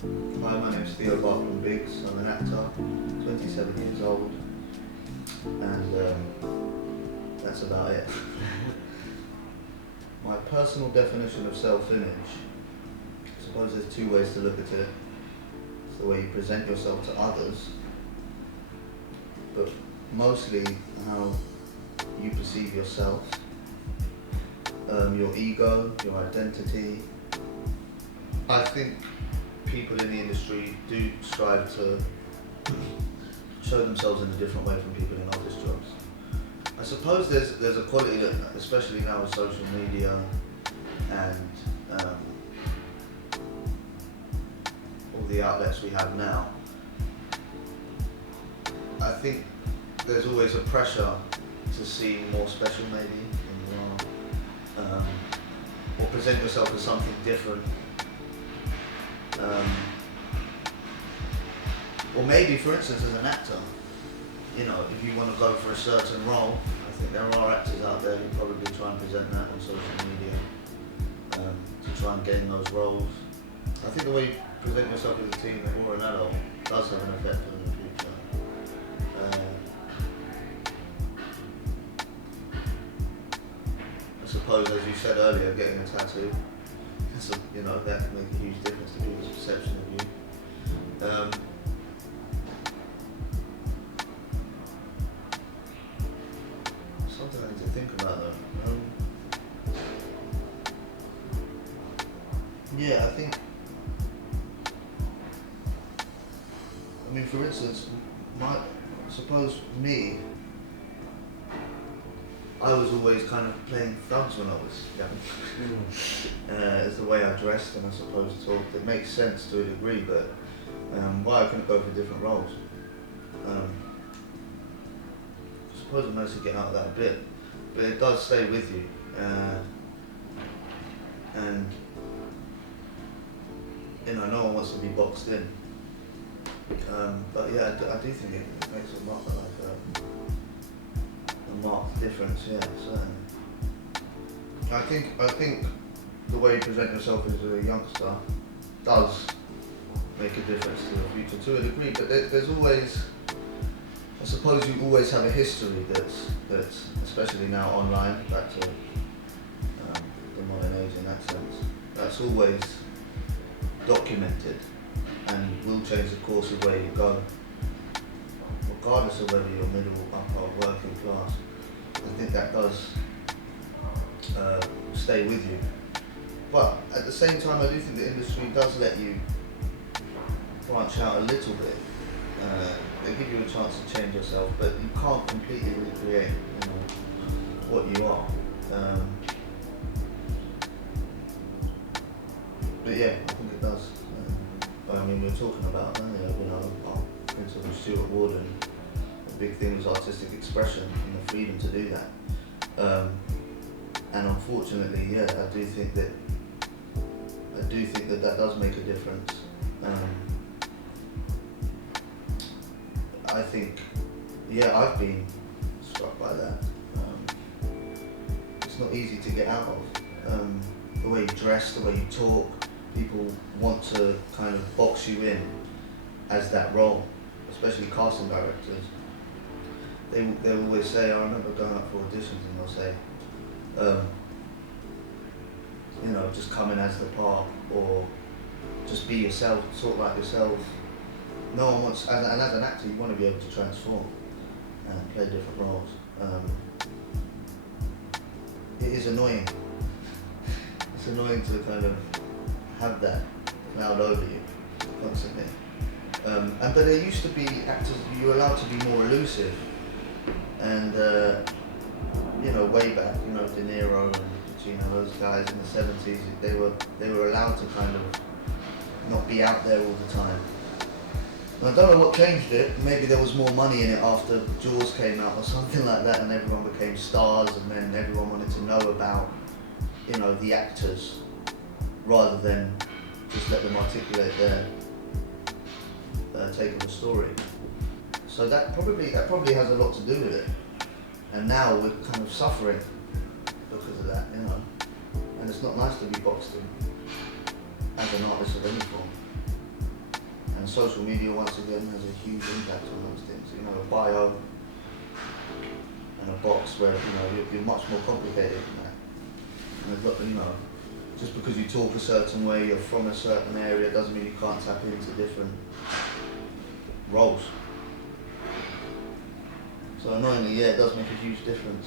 Hi, my name's Theo Barklem-Biggs. I'm an actor, 27 years old, and that's about it. My personal definition of self-image, I suppose there's two ways to look at it. It's the way you present yourself to others, but mostly how you perceive yourself, your ego, your identity. I think people in the industry do strive to show themselves in a different way from people in office jobs. I suppose there's a quality that, especially now with social media and all the outlets we have now, I think there's always a pressure to seem more special maybe than you are, or present yourself as something different. Or maybe, for instance, as an actor, you know, if you want to go for a certain role, I think there are actors out there who probably try and present that on social media to try and gain those roles. I think the way you present yourself as a teen or an adult does have an effect on the future. I suppose, as you said earlier, getting a tattoo, you know, that can make a huge difference to people's perception of you. Something I need to think about though. Yeah, I mean, for instance, suppose me, I was always kind of playing thugs when I was young. It's the way I dressed and I suppose talked. It makes sense to a degree, but why I couldn't go for different roles. I suppose I managed to get out of that a bit, but it does stay with you. And you know, no one wants to be boxed in. But yeah, I do think it makes a mark, like a marked difference. Yeah, certainly. I think the way you present yourself as a youngster does make a difference to the future to a degree. But there's always, I suppose, you always have a history that's especially now online, back to the modern age in that sense. That's always documented and will change the course of where you go, regardless of whether you're middle, upper, or working class. I think that does stay with you. But at the same time, I do think the industry does let you branch out a little bit. They give you a chance to change yourself, but you can't completely recreate, you know, what you are. But yeah, I think it does. I mean, we were talking about earlier, you know, our principal Stuart Warden. The big thing was artistic expression and the freedom to do that. And unfortunately, yeah, I do think that does make a difference. I think, yeah, I've been struck by that. It's not easy to get out of. The way you dress, the way you talk, people want to kind of box you in as that role, especially casting directors. They always say, I remember going up for auditions and they'll say, you know, just come in as the part, or just be yourself, talk like yourself. No one wants, and as an actor, you want to be able to transform and play different roles. It is annoying. It's annoying to kind of have that cloud over you constantly. But there used to be actors, you were allowed to be more elusive. And, you know, way back, you know, De Niro and Pacino, those guys in the 70s, they were allowed to kind of not be out there all the time. And I don't know what changed it. Maybe there was more money in it after Jaws came out or something like that, and everyone became stars, and then everyone wanted to know about, you know, the actors, rather than just let them articulate their take of the story. So that probably has a lot to do with it. And now we're kind of suffering because of that, you know. And it's not nice to be boxed in as an artist of any form. And social media once again has a huge impact on those things. You know, a bio and a box where you're much more complicated than that. And there's got, just because you talk a certain way, you're from a certain area, doesn't mean you can't tap into different roles. So annoyingly, yeah, it does make a huge difference.